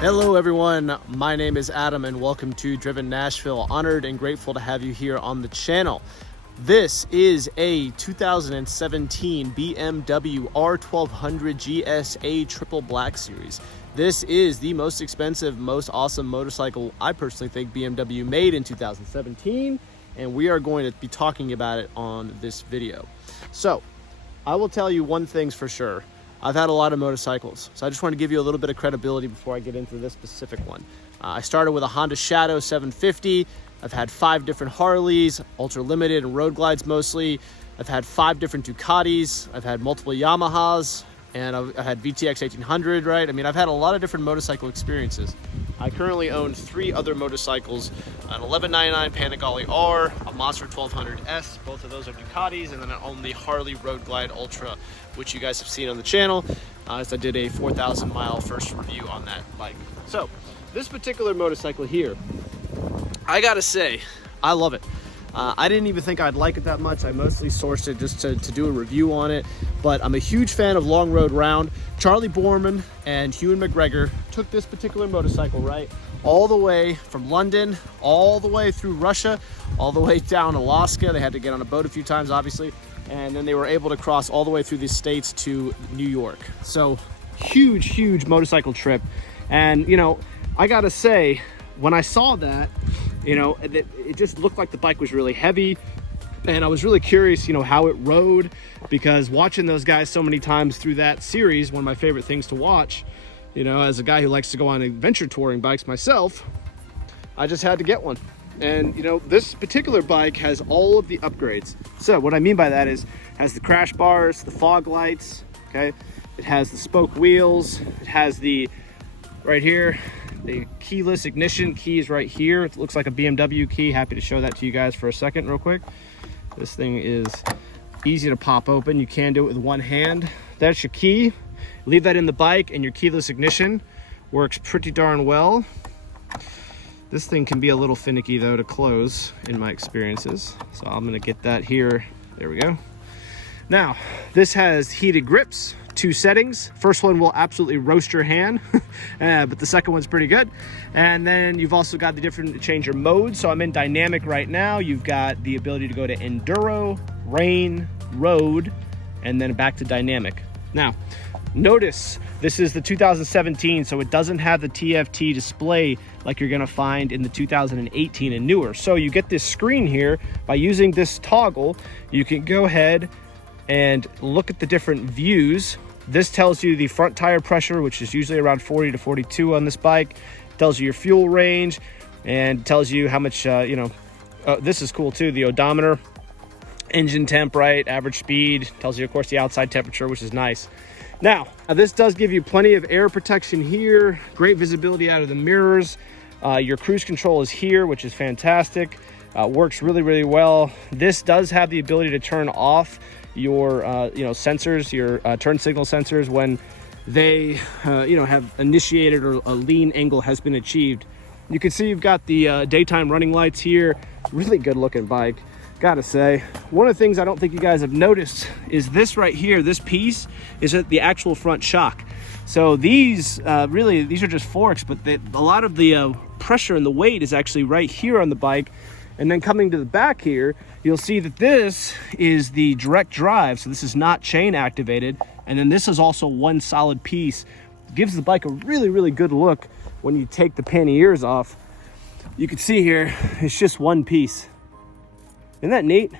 Hello everyone, my name is Adam and welcome to Driven Nashville. Honored and grateful to have you here on the channel. This is a 2017 BMW R1200 GSA Triple Black Series. This is the most expensive, most awesome motorcycle I personally think BMW made in 2017, and we are going to be talking about it on this video. So, I will tell you one thing's for sure. I've had a lot of motorcycles, so I just want to give you a little bit of credibility before I get into this specific one. I started with a Honda Shadow 750. I've had 5 different Harleys, Ultra Limited and Road Glides mostly. I've had 5 different Ducatis. I've had multiple Yamahas, and I've had VTX 1800, right? I mean, I've had a lot of different motorcycle experiences. I currently own 3 other motorcycles, an 1199 Panigale R, a Monster 1200S, both of those are Ducatis, and then I own the Harley Road Glide Ultra, which you guys have seen on the channel, as I did a 4,000 mile first review on that bike. So, this particular motorcycle here, I gotta say, I love it. I didn't even think I'd like it that much. I mostly sourced it just to do a review on it, but I'm a huge fan of Long Road Round. Charlie Borman and Ewan McGregor took this particular motorcycle, right, all the way from London, all the way through Russia, all the way down Alaska. They had to get on a boat a few times, obviously, and then they were able to cross all the way through the States to New York. So, huge motorcycle trip. And, you know, I gotta say, when I saw that, you know, it just looked like the bike was really heavy, and I was really curious, you know, how it rode, because watching those guys so many times through that series, one of my favorite things to watch, you know, as a guy who likes to go on adventure touring bikes myself, I just had to get one. And, you know, this particular bike has all of the upgrades. So what I mean by that is, it has the crash bars, the fog lights, okay? It has the spoke wheels, it has the, right here, the keyless ignition. Key is right here. It looks like a BMW key. Happy to show that to you guys for a second real quick. This thing is easy to pop open. You can do it with one hand. That's your key. Leave that in the bike and your keyless ignition works pretty darn well. This thing can be a little finicky though to close in my experiences. So I'm gonna get that here. There we go. Now, this has heated grips. 2 settings. First one will absolutely roast your hand, but the second one's pretty good. And then you've also got the different change your mode. So I'm in dynamic right now. You've got the ability to go to enduro, rain, road, and then back to dynamic. Now, notice this is the 2017, so it doesn't have the TFT display like you're gonna find in the 2018 and newer. So you get this screen here. By using this toggle, you can go ahead and look at the different views. This tells you the front tire pressure, which is usually around 40 to 42 on this bike. It tells you your fuel range and tells you how much, this is cool too, the odometer, engine temp, right, average speed, tells you, of course, the outside temperature, which is nice. Now, this does give you plenty of air protection here, great visibility out of the mirrors. Your cruise control is here, which is fantastic. Works really well. This does have the ability to turn off your sensors, your turn signal sensors, when they have initiated or a lean angle has been achieved. You can see you've got the daytime running lights here. Really good looking bike, gotta say. One of the things I don't think you guys have noticed is this right here. This piece is at the actual front shock. So these these are just forks, but a lot of the pressure and the weight is actually right here on the bike. And then coming to the back here, you'll see that this is the direct drive. So this is not chain activated. And then this is also one solid piece. It gives the bike a really good look when you take the panniers off. You can see here, it's just one piece. Isn't that neat?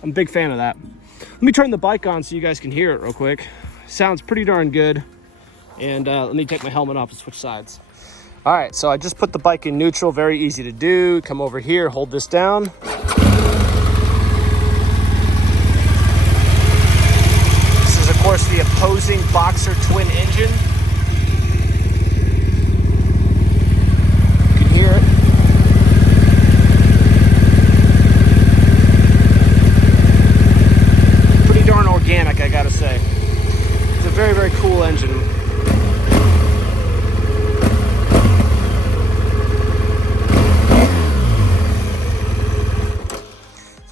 I'm a big fan of that. Let me turn the bike on so you guys can hear it real quick. Sounds pretty darn good. And let me take my helmet off and switch sides. All right, so I just put the bike in neutral, very easy to do. Come over here, hold this down. This is, of course, the opposing Boxer twin engine. You can hear it. Pretty darn organic, I gotta say. It's a very cool engine.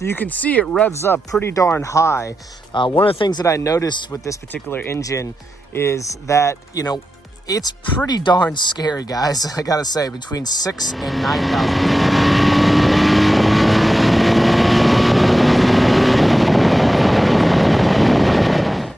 You can see it revs up pretty darn high. One of the things that I noticed with this particular engine is that, It's pretty darn scary, guys. I gotta say, between 6,000 and 9,000.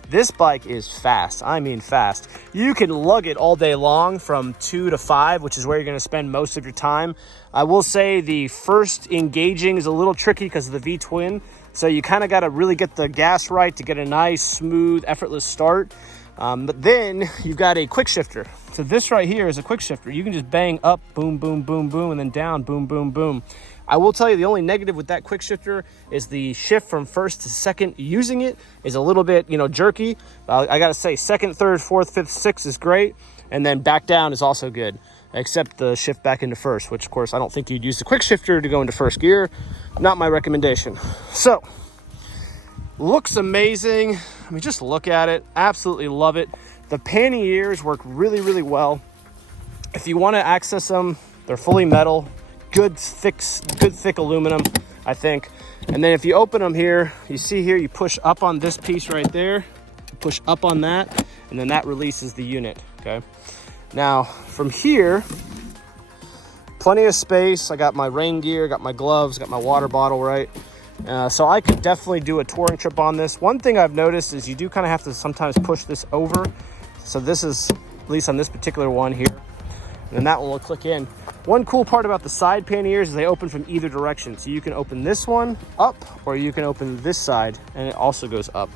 This bike is fast. I mean fast. You can lug it all day long from 2 to 5, which is where you're going to spend most of your time. I will say the first engaging is a little tricky because of the V-twin. So you kind of got to really get the gas right to get a nice, smooth, effortless start. But then you've got a quick shifter. So this right here is a quick shifter. You can just bang up, boom, boom, boom, boom, and then down, boom, boom, boom. I will tell you the only negative with that quick shifter is the shift from first to second using it is a little bit, jerky. I got to say second, third, fourth, fifth, sixth is great. And then back down is also good, except the shift back into first, which of course I don't think you'd use the quick shifter to go into first gear. Not my recommendation. So looks amazing. I mean, just look at it. Absolutely love it. The panniers work really, really well. If you want to access them, they're fully metal. Good thick aluminum, I think. And then if you open them here, you see here, you push up on this piece right there, push up on that, and then that releases the unit, okay? Now, from here, plenty of space. I got my rain gear, got my gloves, got my water bottle, right? So I could definitely do a touring trip on this. One thing I've noticed is you do kind of have to sometimes push this over. So this is, at least on this particular one here, and then that one will click in. One cool part about the side panniers is they open from either direction. So you can open this one up, or you can open this side and it also goes up.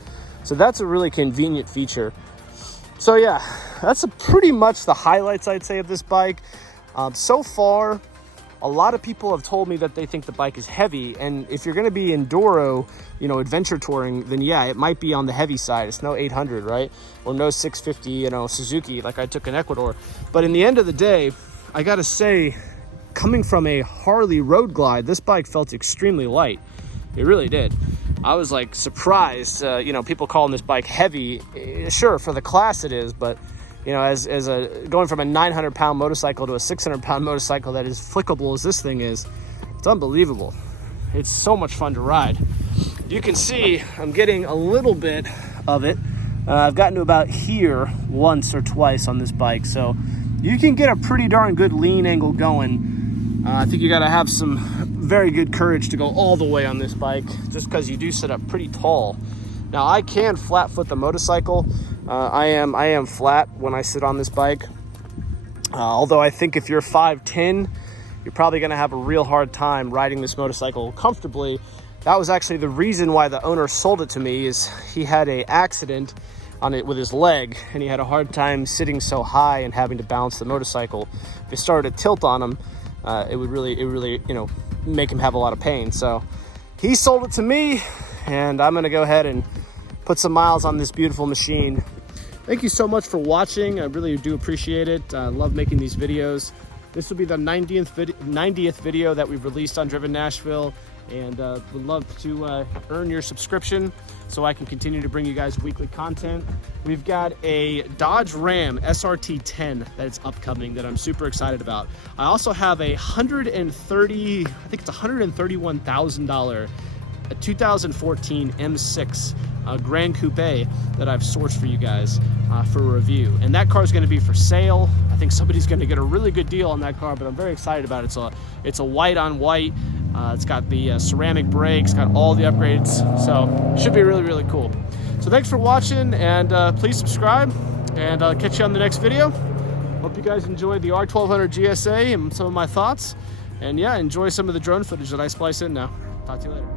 So that's a really convenient feature. So yeah, that's pretty much the highlights I'd say of this bike. So far, a lot of people have told me that they think the bike is heavy. And if you're gonna be enduro, adventure touring, then yeah, it might be on the heavy side. It's no 800, right? Or no 650, Suzuki like I took in Ecuador. But in the end of the day, I gotta say, coming from a Harley Road Glide, this bike felt extremely light. It really did. I was like surprised, people calling this bike heavy. Sure, for the class it is, but as going from a 900-pound motorcycle to a 600-pound motorcycle that is flickable as this thing is, it's unbelievable. It's so much fun to ride. You can see I'm getting a little bit of it. I've gotten to about here once or twice on this bike, so you can get a pretty darn good lean angle going. I think you got to have some very good courage to go all the way on this bike, just because you do sit up pretty tall. Now I can flat foot the motorcycle. I am flat when I sit on this bike. Although I think if you're 5'10", you're probably going to have a real hard time riding this motorcycle comfortably. That was actually the reason why the owner sold it to me, is he had an accident on it with his leg, and he had a hard time sitting so high and having to balance the motorcycle. If it started to tilt on him, it would really, make him have a lot of pain. So he sold it to me, and I'm gonna go ahead and put some miles on this beautiful machine. Thank you so much for watching. I really do appreciate it. I love making these videos. This will be the 90th video that we've released on Driven Nashville, and would love to earn your subscription so I can continue to bring you guys weekly content. We've got a Dodge Ram SRT 10 that is upcoming that I'm super excited about. I also have a $131,000 a 2014 M6 Grand Coupe that I've sourced for you guys for a review. And that car is going to be for sale. I think somebody's going to get a really good deal on that car, but I'm very excited about it. It's a white on white. It's got the ceramic brakes, got all the upgrades. So it should be really, really cool. So thanks for watching, and please subscribe, and I'll catch you on the next video. Hope you guys enjoyed the R1200 GSA and some of my thoughts. And yeah, enjoy some of the drone footage that I splice in now. Talk to you later.